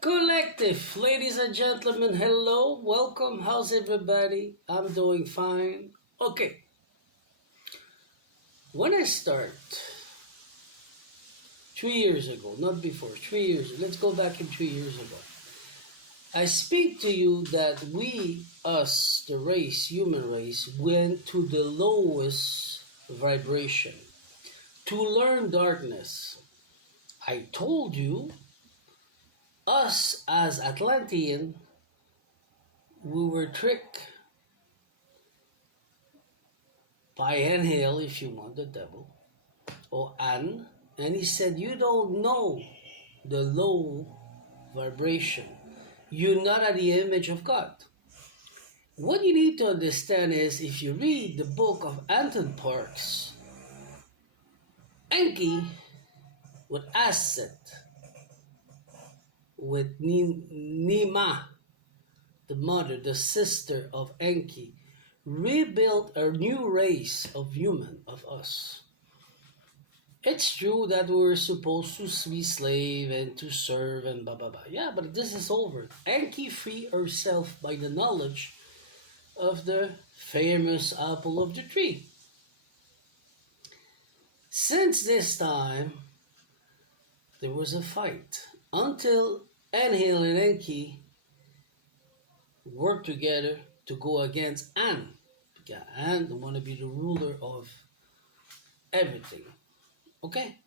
Collective, ladies and gentlemen, hello, welcome, how's everybody? I'm doing fine. Okay, when I start 3 years ago, not before, 3 years, let's go back in 3 years ago. I speak to you that we, us, the race, human race, went to the lowest vibration to learn darkness. I told you, us as Atlantean, we were tricked by Angel, if you want, the devil, or An, and he said, you don't know the low vibration. You're not at the image of God. What you need to understand is, if you read the book of Anton Parks, Enki with Aset, with Nima, the mother, the sister of Enki, rebuilt a new race of human, of us. It's true that we're supposed to be slave and to serve and blah blah blah. Yeah, but this is over. Enki freed herself by the knowledge of the famous apple of the tree. Since this time, there was a fight until Angel and Enki worked together to go against An. Yeah, An want to be the ruler of everything. Okay?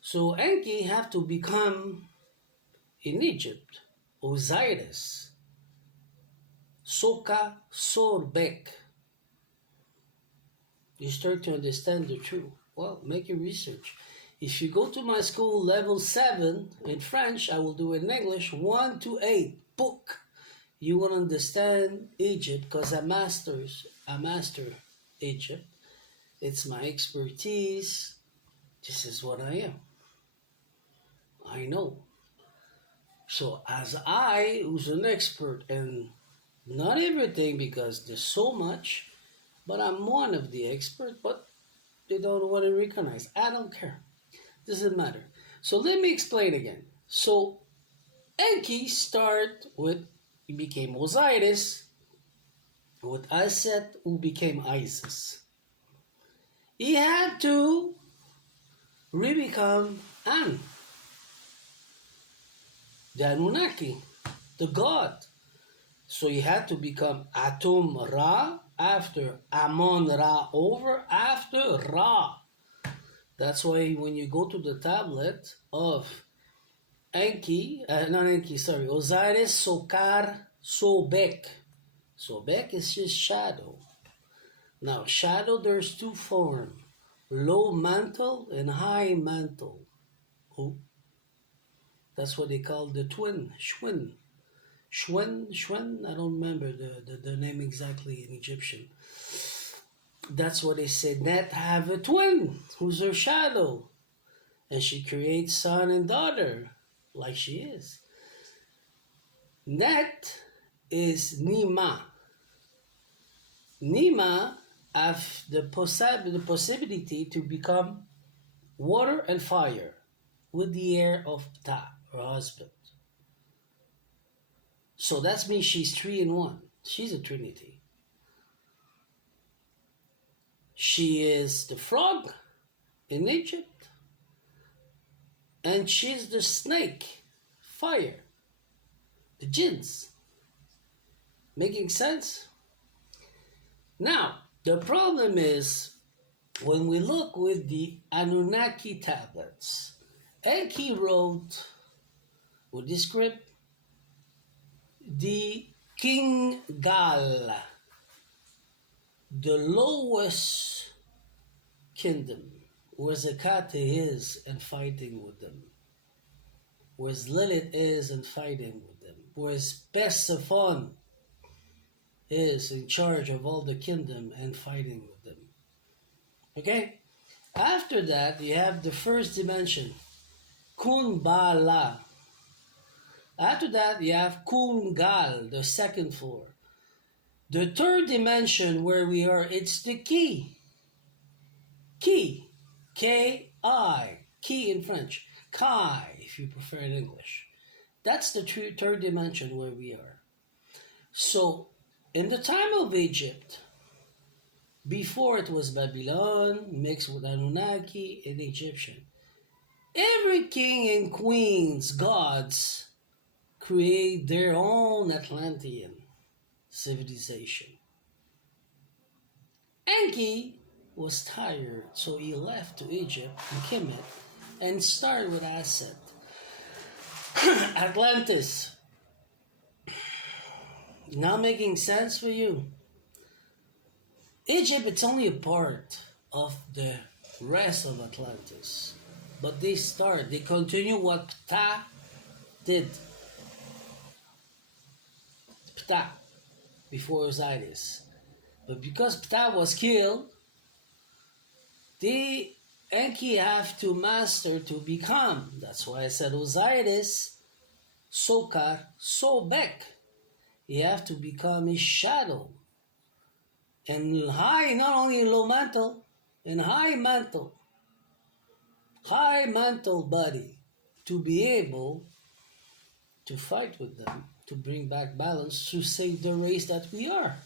So Enki have to become, in Egypt, Osiris, Soka Sorbek. You start to understand the truth. Well, make your research. If you go to my school, level 7 in French, I will do it in English, 1 to 8, book. You will understand Egypt because I master Egypt. It's my expertise. This is what I am. I know. So as I, who's an expert in not everything because there's so much, but I'm one of the experts, but they don't want to recognize. I don't care. Doesn't matter. So let me explain again. So Enki he became Osiris, with Aset, who became Isis. He had to re-become An, the Anunnaki, the god. So he had to become Atum Ra, after Amon Ra, over after Ra. That's why when you go to the tablet of Osiris Sokar Sobek. Sobek is just shadow. Now, shadow, there's two forms. Low mantle and high mantle. Oh, that's what they call the twin, Shwin. Shwen, I don't remember the name exactly in Egyptian. That's what they said. Net have a twin, who's her shadow. And she creates son and daughter, like she is. Net is Nima. Nima have the possibility to become water and fire with the air of Ta, her husband. So that means she's 3 in 1. She's a trinity. She is the frog in Egypt, and she's the snake, fire, the jinns. Making sense? Now, the problem is, when we look with the Anunnaki tablets, Enki wrote with the script, the King Gal, the lowest kingdom, where Zakata is and fighting with them, where Lilith is and fighting with them, where Persephone is in charge of all the kingdom and fighting with them. Okay? After that, you have the first dimension, Kunbala. After that, you have Kungal, the second floor. The third dimension where we are, it's the key. Key. K-I. Key in French. Kai, if you prefer in English. That's the third dimension where we are. So, in the time of Egypt, before it was Babylon, mixed with Anunnaki and Egyptian, every king and queen's gods create their own Atlantean civilization. Enki was tired, so he left to Egypt and Kemet and started with Asset. Atlantis. Now making sense for you? Egypt, it's only a part of the rest of Atlantis. But they continue what Ptah did. Ptah, before Osiris. But because Ptah was killed, the Enki have to master to become. That's why I said Osiris, Sokar, Sobek. You have to become his shadow. And high, not only in low mantle, in high mantle body, to be able to fight with them, to bring back balance, to save the race that we are.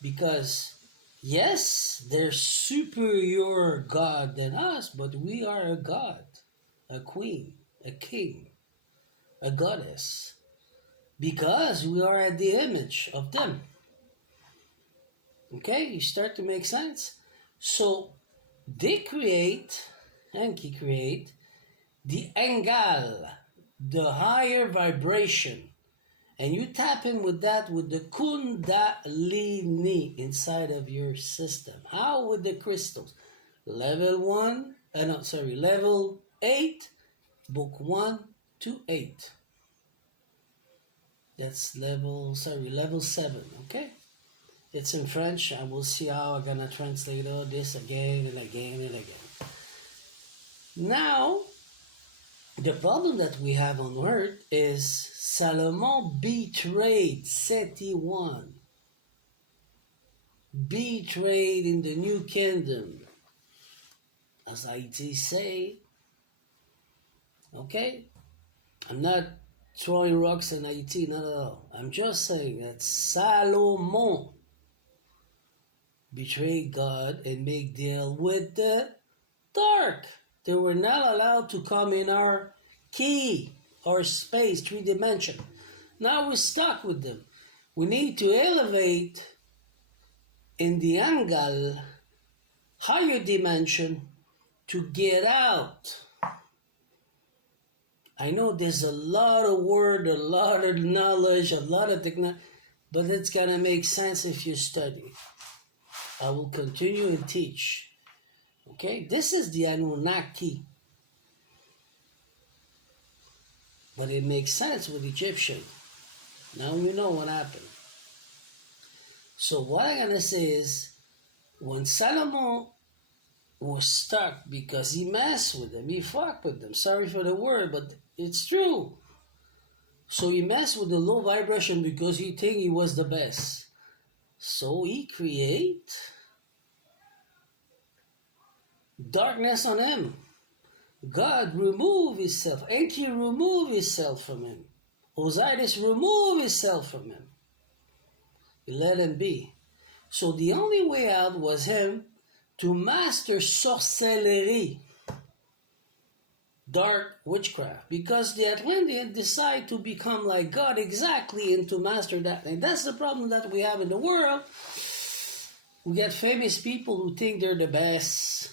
Because, yes, they're superior God than us, but we are a god, a queen, a king, a goddess. Because we are at the image of them. Okay, you start to make sense? So, Enki create, the Engal, the higher vibration. And you tap in with that with the Kundalini inside of your system. How with the crystals? Level 8, book 1 to 8. That's level 7, okay? It's in French. I will see how I'm gonna translate all this again and again and again. Now, the problem that we have on earth is Solomon betrayed Seti I. Betrayed in the new kingdom. As IT say. Okay? I'm not throwing rocks in IT, not at all. I'm just saying that Solomon betrayed God and make deal with the dark. They were not allowed to come in our key, our space, 3 dimension. Now we're stuck with them. We need to elevate in the angle, higher dimension, to get out. I know there's a lot of word, a lot of knowledge, a lot of technology, but it's gonna make sense if you study. I will continue and teach. Okay, this is the Anunnaki. But it makes sense with Egyptian. Now you know what happened. So what I'm going to say is, when Solomon was stuck because he messed with them, he fucked with them. Sorry for the word, but it's true. So he messed with the low vibration because he think he was the best. So he create darkness on him. God remove himself. Enki remove himself from him. Osiris remove himself from him. He let him be. So the only way out was him to master sorcellerie, dark witchcraft, because the Atlanteans decide to become like God exactly and to master that. And that's the problem that we have in the world. We get famous people who think they're the best.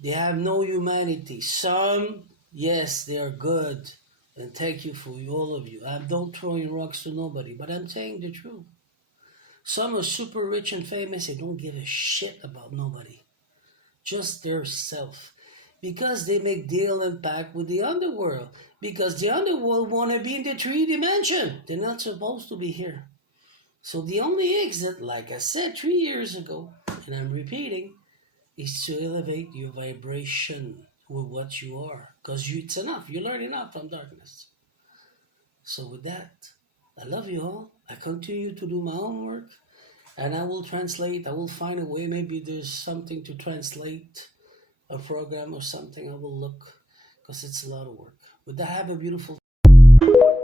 They have no humanity. Some, yes, they are good. And thank you for all of you. I don't throwing rocks to nobody, but I'm saying the truth. Some are super rich and famous. They don't give a shit about nobody. Just their self. Because they make deal and pact with the underworld. Because the underworld want to be in the 3 dimension. They're not supposed to be here. So the only exit, like I said 3 years ago, and I'm repeating, is to elevate your vibration with what you are. Because it's enough. You learn enough from darkness. So with that, I love you all. I continue to do my own work. And I will translate. I will find a way. Maybe there's something to translate. A program or something. I will look. Because it's a lot of work. With that, have a beautiful you.